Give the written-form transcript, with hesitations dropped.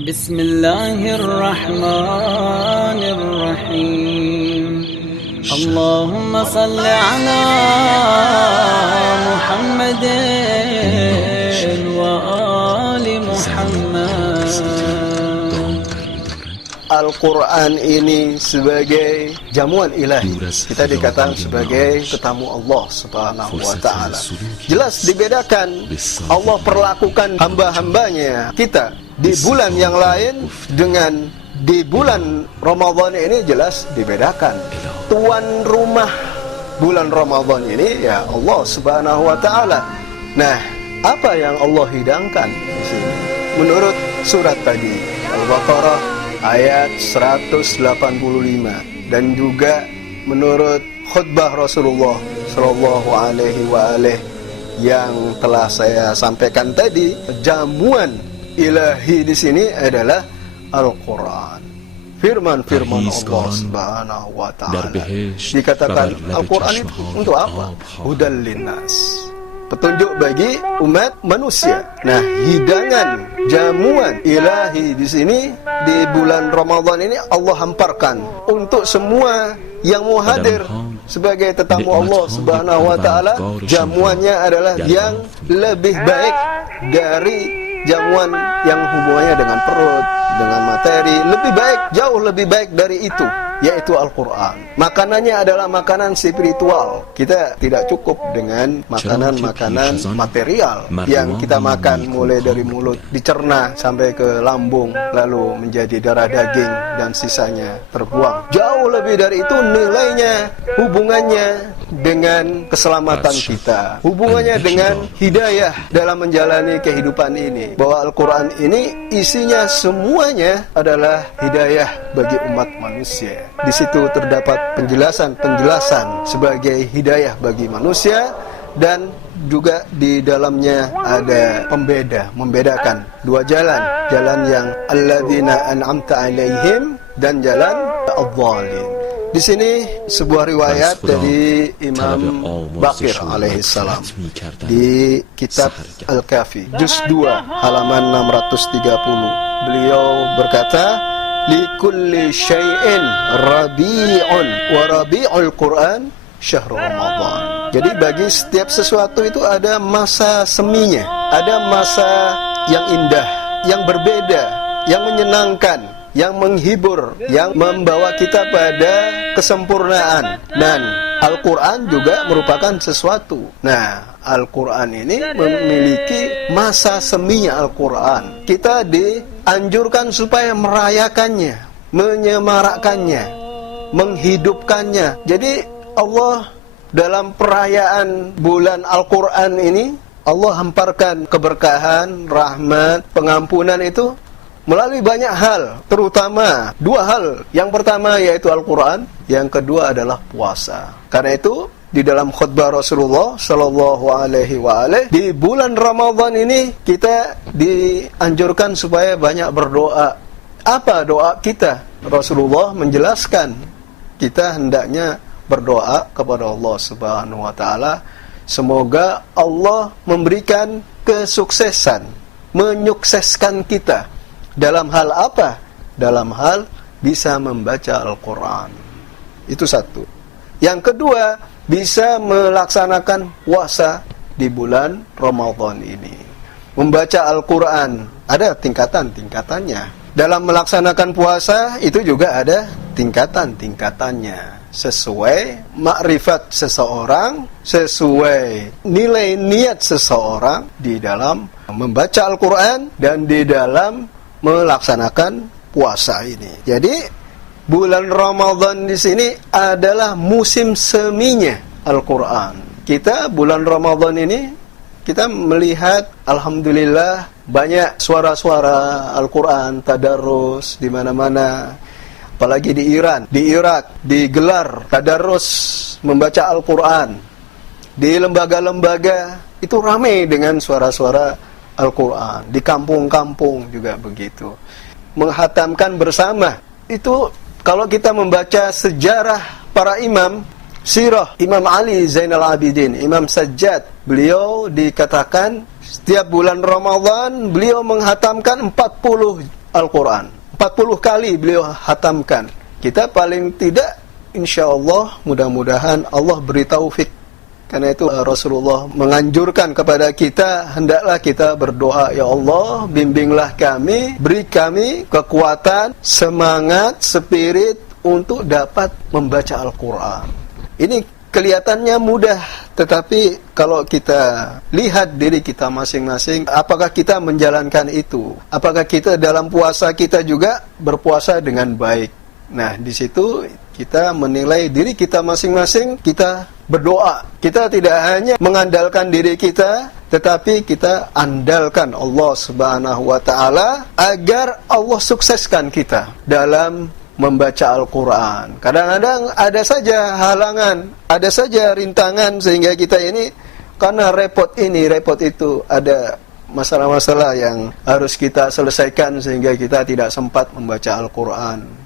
Bismillahirrahmanirrahim. Allahumma salli ala Muhammadin wa ali Muhammad. Al-Quran ini sebagai jamuan ilahi. Kita dikatakan sebagai tetamu Allah Subhanahu wa ta'ala. Jelas dibedakan. Allah perlakukan hamba-hambanya kita di bulan yang lain dengan di bulan Ramadan ini, jelas dibedakan. Tuan rumah bulan Ramadan ini ya Allah Subhanahu wa ta'ala. Nah, apa yang Allah hidangkan di sini? Menurut surat tadi Al-Baqarah ayat 185, dan juga menurut khutbah Rasulullah Shallallahu Alaihi Wasallam yang telah saya sampaikan tadi, jamuan ilahi di sini adalah Al-Quran. Firman-firman Allah Subhanahu wa ta'ala. Dikatakan Al-Quran itu untuk apa? Hudal linnas, petunjuk bagi umat manusia. Nah, hidangan jamuan ilahi di sini di bulan Ramadan ini Allah hamparkan untuk semua yang mau hadir sebagai tetamu Allah Subhanahu wa ta'ala. Jamuannya adalah yang lebih baik dari jamuan yang hubungannya dengan perut, dengan materi. Lebih baik, jauh lebih baik dari itu, yaitu Al-Quran. Makanannya adalah makanan spiritual. Kita tidak cukup dengan makanan-makanan material yang kita makan mulai dari mulut, dicerna sampai ke lambung, lalu menjadi darah daging dan sisanya terbuang. Jauh lebih dari itu nilainya, hubungannya dengan keselamatan kita, hubungannya dengan hidayah dalam menjalani kehidupan ini. Bahwa Al-Quran ini isinya semuanya adalah hidayah bagi umat manusia. Di situ terdapat penjelasan-penjelasan sebagai hidayah bagi manusia, dan juga di dalamnya ada membedakan dua jalan. Jalan yang alladzina an'amta alaihim dan jalan adh-dhalim. Di sini sebuah riwayat dari Imam Baqir alaihissalam di kitab Al-Kafi juz 2 halaman 630. Beliau berkata, likulli syai'in rabi'un wa rabi'ul Quran syahrul Ramadan. Jadi bagi setiap sesuatu itu ada masa seminya, ada masa yang indah, yang berbeda, yang menyenangkan, yang menghibur, yang membawa kita pada kesempurnaan. Dan Al-Quran juga merupakan sesuatu. Nah, Al-Quran ini memiliki masa seminya. Al-Quran kita dianjurkan supaya merayakannya, menyemarakkannya, menghidupkannya. Jadi Allah dalam perayaan bulan Al-Quran ini, Allah hamparkan keberkahan, rahmat, pengampunan itu melalui banyak hal, terutama dua hal. Yang pertama yaitu Al-Quran, yang kedua adalah puasa. Karena itu di dalam khutbah Rasulullah Shallallahu Alaihi Wasallam di bulan Ramadan ini kita dianjurkan supaya banyak berdoa. Apa doa kita? Rasulullah menjelaskan kita hendaknya berdoa kepada Allah Subhanahu Wa Taala, semoga Allah memberikan kesuksesan, menyukseskan kita. Dalam hal apa? Dalam hal bisa membaca Al-Quran. Itu satu. Yang kedua, bisa melaksanakan puasa di bulan Ramadan ini. Membaca Al-Quran ada tingkatan-tingkatannya. Dalam melaksanakan puasa itu juga ada tingkatan-tingkatannya. Sesuai makrifat seseorang, sesuai nilai niat seseorang di dalam membaca Al-Quran dan di dalam melaksanakan puasa ini. Jadi bulan Ramadan di sini adalah musim seminya Al-Quran. Kita bulan Ramadan ini kita melihat alhamdulillah banyak suara-suara Al-Quran tadarus di mana-mana. Apalagi di Iran, di Irak digelar tadarus membaca Al-Quran. Di lembaga-lembaga itu ramai dengan suara-suara Al-Quran. Di kampung-kampung juga begitu. Menghatamkan bersama. Itu kalau kita membaca sejarah para imam, sirah Imam Ali Zainal Abidin, Imam Sajjad, beliau dikatakan Setiap bulan Ramadan beliau menghatamkan 40 Al-Quran. 40 kali beliau hatamkan. Kita paling tidak, insya Allah, mudah-mudahan Allah beri taufik. Karena itu Rasulullah menganjurkan kepada kita, hendaklah kita berdoa, ya Allah, bimbinglah kami, beri kami kekuatan, semangat, spirit untuk dapat membaca Al-Quran. Ini kelihatannya mudah, tetapi kalau kita lihat diri kita masing-masing, apakah kita menjalankan itu? Apakah kita dalam puasa kita juga berpuasa dengan baik? Nah, di situ kita menilai diri kita masing-masing, kita berdoa. Kita tidak hanya mengandalkan diri kita, tetapi kita andalkan Allah Subhanahu wa taala agar Allah sukseskan kita dalam membaca Al-Quran. Kadang-kadang ada saja halangan, ada saja rintangan, sehingga kita ini karena repot ini, repot itu, ada masalah-masalah yang harus kita selesaikan sehingga kita tidak sempat membaca Al-Quran.